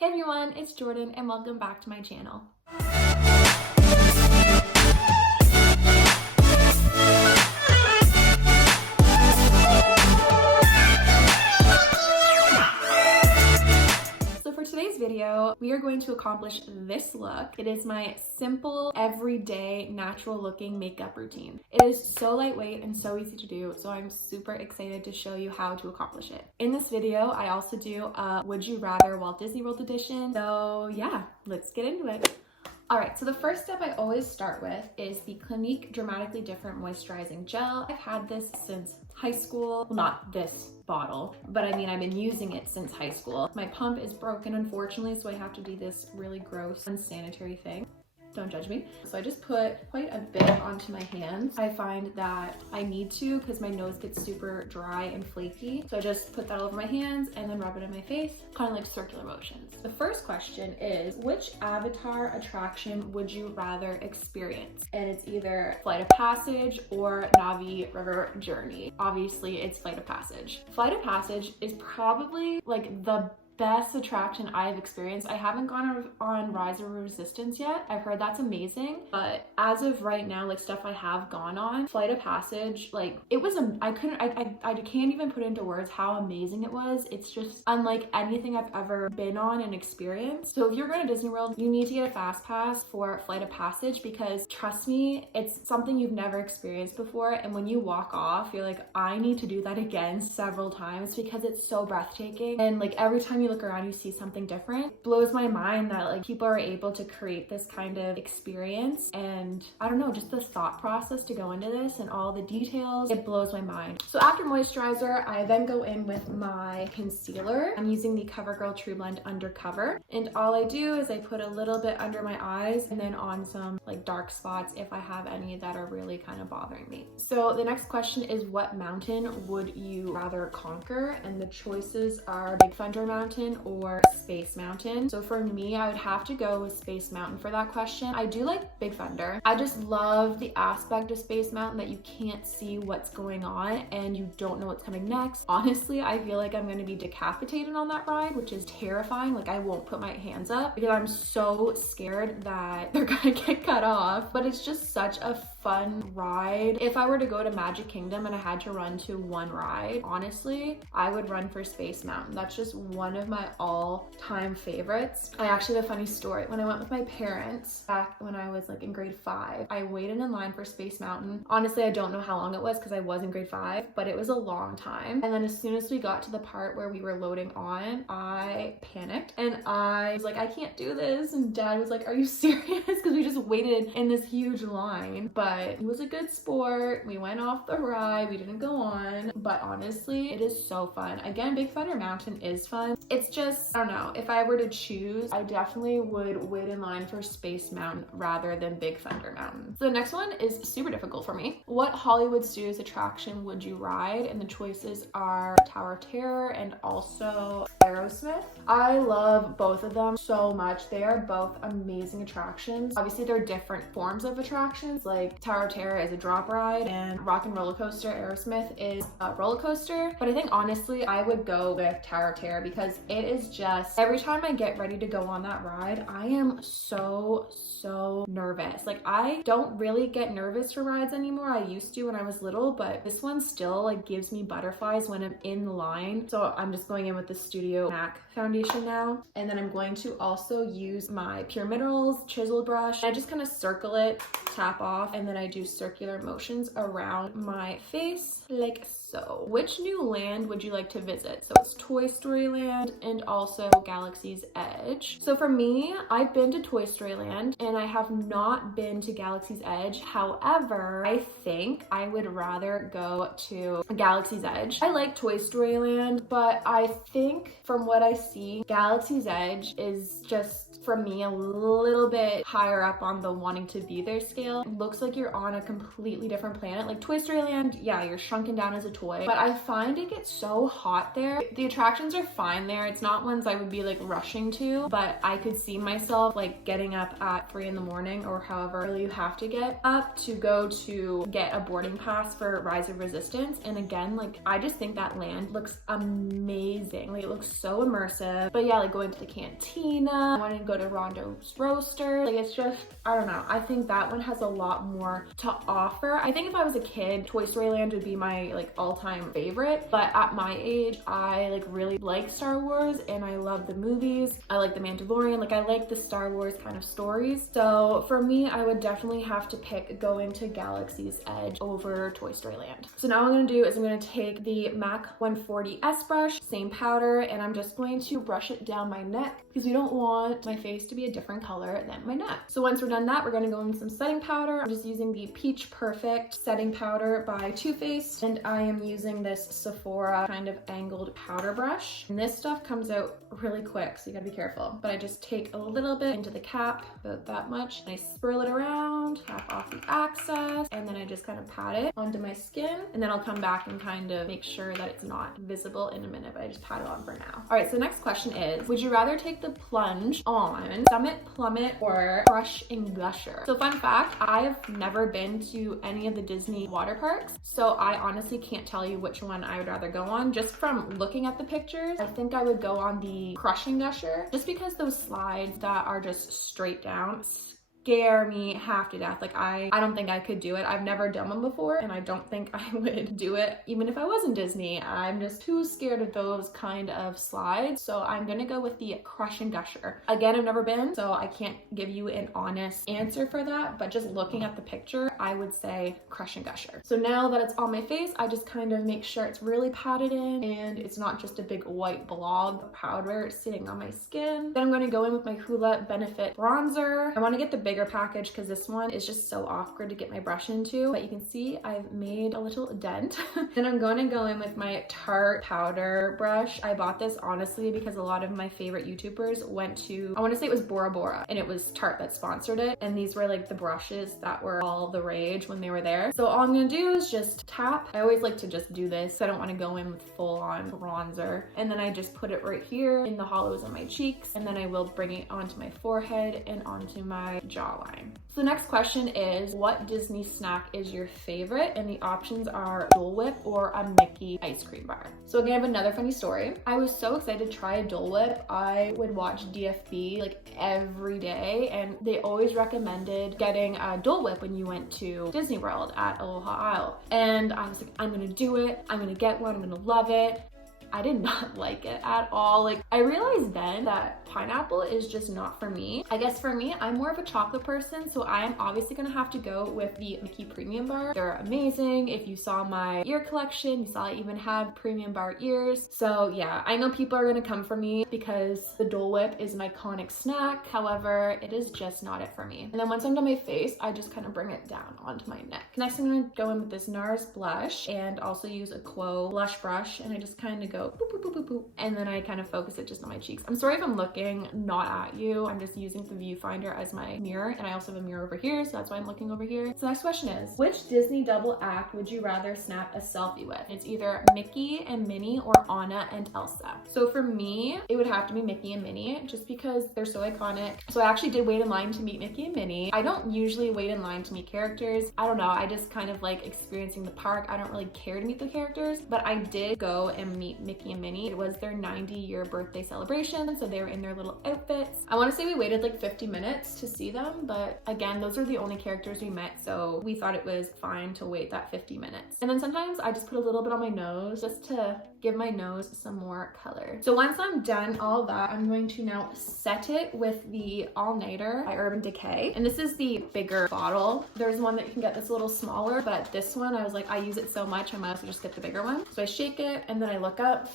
Hey everyone, it's Jordan and welcome back to my channel. So for today's video, we are going to accomplish this look. It is my simple, everyday, natural looking makeup routine. It is so lightweight and so easy to do, so I'm super excited to show you how to accomplish it. In this video, I also do a Would You Rather Walt Disney World edition. So yeah, let's get into it. All right, so the first step I always start with is the Clinique Dramatically Different Moisturizing Gel. I've had this since high school. Well, not this bottle, but I mean, I've been using it since high school. My pump is broken, unfortunately, so I have to do this really gross, unsanitary thing. Don't judge me. So I just put quite a bit onto my hands. I find that I need to because my nose gets super dry and flaky. So I just put that all over my hands and then rub it in my face, kind of like circular motions. The first question is, which Avatar attraction would you rather experience? And it's either Flight of Passage or Na'vi River Journey. Obviously, it's Flight of Passage. Flight of Passage is probably like the best attraction I've experienced. I haven't gone on Rise of Resistance yet. I've heard that's amazing, but as of right now, like stuff I have gone on, Flight of Passage, like it was, I can't even put into words how amazing it was. It's just unlike anything I've ever been on and experienced. So if you're going to Disney World, you need to get a fast pass for Flight of Passage because trust me, it's something you've never experienced before. And when you walk off, you're like, I need to do that again several times because it's so breathtaking. And like every time you look around, you see something different. It blows my mind that like people are able to create this kind of experience, and I don't know, just the thought process to go into this and all the details, it blows my mind. So after moisturizer, I then go in with my concealer. I'm using the CoverGirl True Blend Undercover, and all I do is I put a little bit under my eyes and then on some like dark spots if I have any that are really kind of bothering me. So the next question is, what mountain would you rather conquer? And the choices are Big Thunder Mountain or Space Mountain. So for me, I would have to go with Space Mountain for that question. I do like Big Thunder. I just love the aspect of Space Mountain that you can't see what's going on and you don't know what's coming next. Honestly, I feel like I'm going to be decapitated on that ride, which is terrifying. Like I won't put my hands up because I'm so scared that they're gonna get cut off, but it's just such a fun ride. If I were to go to Magic Kingdom and I had to run to one ride, honestly, I would run for Space Mountain. That's just one of my all-time favorites. I actually have a funny story. When I went with my parents back when I was like in grade 5, I waited in line for Space Mountain. Honestly, I don't know how long it was because I was in grade 5, but it was a long time. And then as soon as we got to the part where we were loading on, I panicked and I was like, I can't do this. And Dad was like, are you serious? Because we just waited in this huge line. But it was a good sport. We went off the ride. We didn't go on. But honestly, it is so fun. Again, Big Thunder Mountain is fun. It's just, I don't know, if I were to choose, I definitely would wait in line for Space Mountain rather than Big Thunder Mountain. So the next one is super difficult for me. What Hollywood Studios attraction would you ride? And the choices are Tower of Terror and also Aerosmith. I love both of them so much. They are both amazing attractions. Obviously, they're different forms of attractions. Like Tower of Terror is a drop ride and Rock and Roller Coaster Aerosmith is a roller coaster. But I think honestly, I would go with Tower of Terror because it is just, every time I get ready to go on that ride, I am so nervous. Like I don't really get nervous for rides anymore. I used to when I was little, but this one still like gives me butterflies when I'm in the line. So I'm just going in with the Studio MAC foundation now. And then I'm going to also use my Pure Minerals chisel brush. I just kind of circle it, tap off, and then I do circular motions around my face like so. Which new land would you like to visit? So it's Toy Story Land and also Galaxy's Edge. So for me, I've been to Toy Story Land and I have not been to Galaxy's Edge. However, I think I would rather go to Galaxy's Edge. I like Toy Story Land, but I think from what I see, Galaxy's Edge is just, for me, a little bit higher up on the wanting to be there scale. It looks like you're on a completely different planet. Like Toy Story Land, yeah, you're shrunken down as a toy, but I find it gets so hot there. The attractions are fine there. It's not ones I would be like rushing to, but I could see myself like getting up at 3 in the morning or however early you have to get up to go to get a boarding pass for Rise of Resistance. And again, like I just think that land looks amazing. Like it looks so immersive. But yeah, like going to the cantina, wanting to go to Rondo's Roaster, like it's just, I don't know. I think that one has a lot more to offer. I think if I was a kid, Toy Story Land would be my like all-time favorite, but at my age, I like really like Star Wars and I love the movies. I like The Mandalorian, like I like the Star Wars kind of stories. So for me, I would definitely have to pick going to Galaxy's Edge over Toy Story Land. So now what I'm gonna do is I'm gonna take the MAC 140S brush, same powder, and I'm just going to brush it down my neck because we don't want my face to be a different color than my neck. So once we're done that, we're gonna go in some setting powder. I'm just using the Peach Perfect setting powder by Too Faced, and I am using this Sephora kind of angled powder brush. And this stuff comes out really quick, so you gotta be careful. But I just take a little bit into the cap, about that much, and I swirl it around, tap off the excess, and then I just kind of pat it onto my skin, and then I'll come back and kind of make sure that it's not visible in a minute, but I just pat it on for now. All right, so the next question is, would you rather take the plunge on Summit, Plummet, or Crush and Gusher? So fun fact, I have never been to any of the Disney water parks, so I honestly can't tell you which one I would rather go on. Just from looking at the pictures, I think I would go on the Crush and Gusher, just because those slides that are just straight down scare me half to death. Like I don't think I could do it. I've never done one before, and I don't think I would do it even if I was in Disney. I'm just too scared of those kind of slides. So I'm gonna go with the Crush and Gusher. Again, I've never been, so I can't give you an honest answer for that, but just looking at the picture, I would say Crush and Gusher. So now that it's on my face, I just kind of make sure it's really patted in and it's not just a big white blob of powder sitting on my skin. Then I'm gonna go in with my Hoola Benefit bronzer. I wanna get the bigger package because this one is just so awkward to get my brush into, but you can see I've made a little dent. Then I'm going to go in with my Tarte powder brush. I bought this honestly because a lot of my favorite YouTubers went to, I want to say it was Bora Bora, and it was Tarte that sponsored it, and these were like the brushes that were all the rage when they were there. So all I'm gonna do is just tap. I always like to just do this, so I don't want to go in with full on bronzer, and then I just put it right here in the hollows of my cheeks, and then I will bring it onto my forehead and onto my jawline. So the next question is, what Disney snack is your favorite? And the options are Dole Whip or a Mickey ice cream bar. So again, I have another funny story. I was so excited to try a Dole Whip. I would watch DFB like every day, and they always recommended getting a Dole Whip when you went to Disney World at Aloha Isle. And I was like, I'm gonna do it. I'm gonna get one. I'm gonna love it. I did not like it at all. Like I realized then that pineapple is just not for me. I guess for me, I'm more of a chocolate person, so I am obviously gonna have to go with the Mickey Premium Bar. They're amazing. If you saw my ear collection, you saw I even have Premium Bar ears. So yeah, I know people are gonna come for me because the Dole Whip is an iconic snack. However, it is just not it for me. And then once I'm done my face, I just kind of bring it down onto my neck. Next, I'm gonna go in with this NARS blush and also use a Quo blush brush, and I just kind of go boop, boop, boop, boop, boop, and then I kind of focus it just on my cheeks. I'm sorry if I'm looking not at you. I'm just using the viewfinder as my mirror, and I also have a mirror over here, so that's why I'm looking over here. So next question is, which Disney double act would you rather snap a selfie with? It's either Mickey and Minnie or Anna and Elsa. So for me, it would have to be Mickey and Minnie, just because they're so iconic. So I actually did wait in line to meet Mickey and Minnie. I don't usually wait in line to meet characters. I don't know, I just kind of like experiencing the park. I don't really care to meet the characters, but I did go and meet Mickey and Minnie. It was their 90-year birthday celebration, so they were in their little outfits. I want to say we waited like 50 minutes to see them, but again, those are the only characters we met, so we thought it was fine to wait that 50 minutes. And then sometimes I just put a little bit on my nose just to give my nose some more color. So once I'm done all that, I'm going to now set it with the All Nighter by Urban Decay. And this is the bigger bottle. There's one that you can get that's a little smaller, but this one, I was like, I use it so much, I might as well just get the bigger one. So I shake it, and then I look up.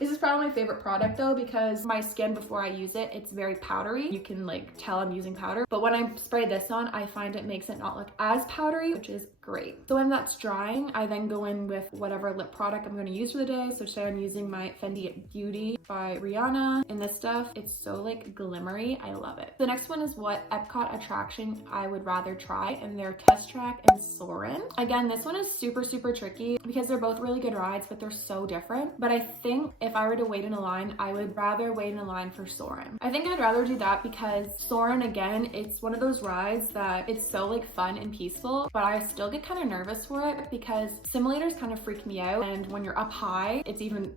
This is probably my favorite product though, because my skin before I use it, it's very powdery. You can like tell I'm using powder, but when I spray this on, I find it makes it not look as powdery, which is great. So when that's drying, I then go in with whatever lip product I'm going to use for the day. So today I'm using my Fenty Beauty by Rihanna, and this stuff, it's so like glimmery. I love it. The next one is what Epcot attraction I would rather try, and they're Test Track and Soarin'. Again, this one is super tricky because they're both really good rides, but they're so different. But I think if I were to wait in a line, I would rather wait in a line for Soarin'. I think I'd rather do that because Soarin', again, it's one of those rides that it's so like fun and peaceful, but I still get kind of nervous for it because simulators kind of freak me out, and when you're up high, it's even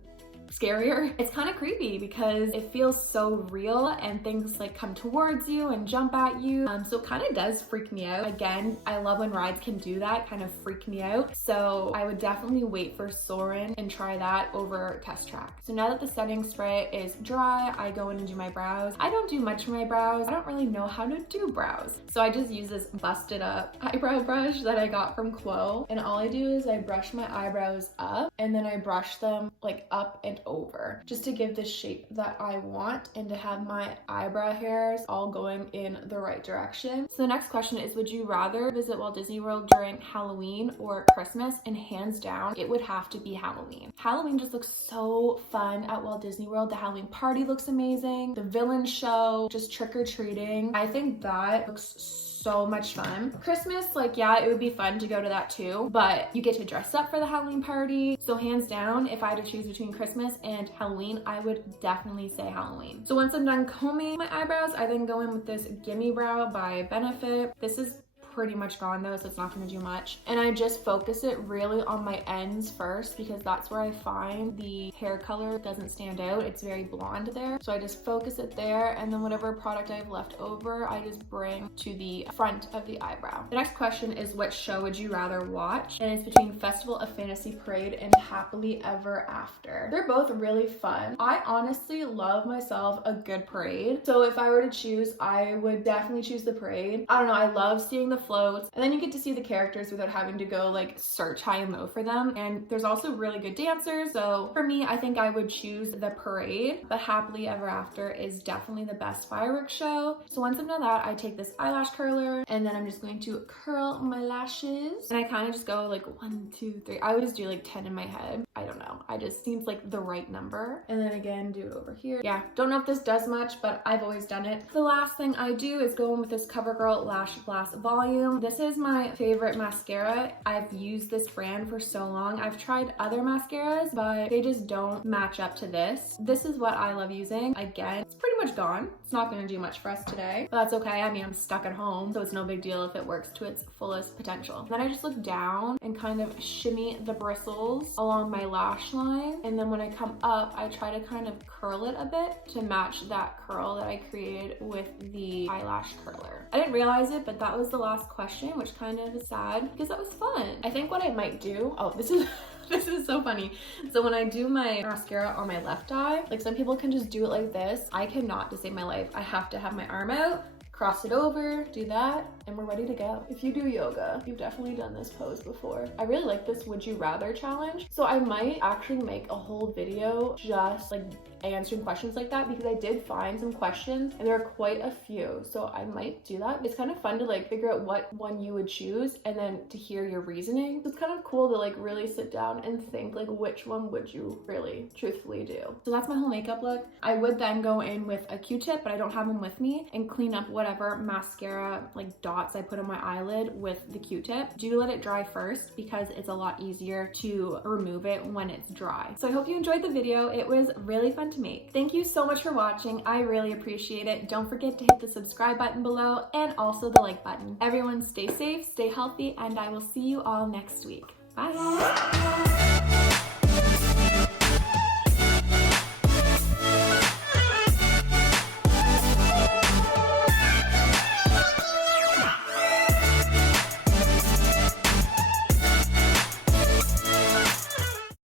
scarier. It's kind of creepy because it feels so real and things like come towards you and jump at you. So it kind of does freak me out. Again, I love when rides can do that, kind of freak me out. So I would definitely wait for Soarin' and try that over Test Track. So now that the setting spray is dry, I go in and do my brows. I don't do much for my brows. I don't really know how to do brows. So I just use this busted up eyebrow brush that I got from Quo. And all I do is I brush my eyebrows up and then I brush them like up and over just to give the shape that I want and to have my eyebrow hairs all going in the right direction. So the next question is, would you rather visit Walt Disney World during Halloween or Christmas? And hands down, it would have to be Halloween. Halloween just looks so fun at Walt Disney World. The Halloween party looks amazing. The villain show, just trick-or-treating. I think that looks so much fun. Christmas, like, yeah, it would be fun to go to that too, but you get to dress up for the Halloween party. So hands down, if I had to choose between Christmas and Halloween, I would definitely say Halloween. So once I'm done combing my eyebrows, I then go in with this Gimme Brow by Benefit. This is pretty much gone though, so it's not going to do much. And I just focus it really on my ends first because that's where I find the hair color doesn't stand out. It's very blonde there. So I just focus it there, and then whatever product I have left over, I just bring to the front of the eyebrow. The next question is, what show would you rather watch? And it's between Festival of Fantasy Parade and Happily Ever After. They're both really fun. I honestly love myself a good parade. So if I were to choose, I would definitely choose the parade. I don't know, I love seeing the floats, and then you get to see the characters without having to go like search high and low for them. And there's also really good dancers. So for me, I think I would choose the parade, but Happily Ever After is definitely the best fireworks show. So once I've done that, I take this eyelash curler and then I'm just going to curl my lashes, and I kind of just go like 1, 2, 3. I always do like 10 in my head. I don't know, I just seems like the right number. And then again, do it over here. Yeah, don't know if this does much, but I've always done it. The last thing I do is go in with this CoverGirl Lash Blast Volume. This is my favorite mascara. I've used this brand for so long. I've tried other mascaras, but they just don't match up to this. This is what I love using. Again, it's pretty much gone. It's not going to do much for us today, but that's okay. I mean, I'm stuck at home, so it's no big deal if it works to its fullest potential. Then I just look down and kind of shimmy the bristles along my lash line, and then when I come up, I try to kind of curl it a bit to match that curl that I created with the eyelash curler. I didn't realize it, but that was the last question, which kind of is sad because that was fun. I think what I might do, oh, this is this is so funny. So when I do my mascara on my left eye, like some people can just do it like this. I cannot to save my life. I have to have my arm out, cross it over, do that, and we're ready to go. If you do yoga, you've definitely done this pose before. I really like this would you rather challenge. So I might actually make a whole video just like answering questions like that, because I did find some questions and there are quite a few. So I might do that. It's kind of fun to like figure out what one you would choose and then to hear your reasoning. So it's kind of cool to like really sit down and think like which one would you really truthfully do. So that's my whole makeup look. I would then go in with a Q-tip, but I don't have them with me, and clean up whatever mascara like dots I put on my eyelid with the Q-tip. Do let it dry first because it's a lot easier to remove it when it's dry. So I hope you enjoyed the video. It was really fun to make. Thank you so much for watching. I really appreciate it. Don't forget to hit the subscribe button below and also the like button. Everyone stay safe, stay healthy, and I will see you all next week. Bye.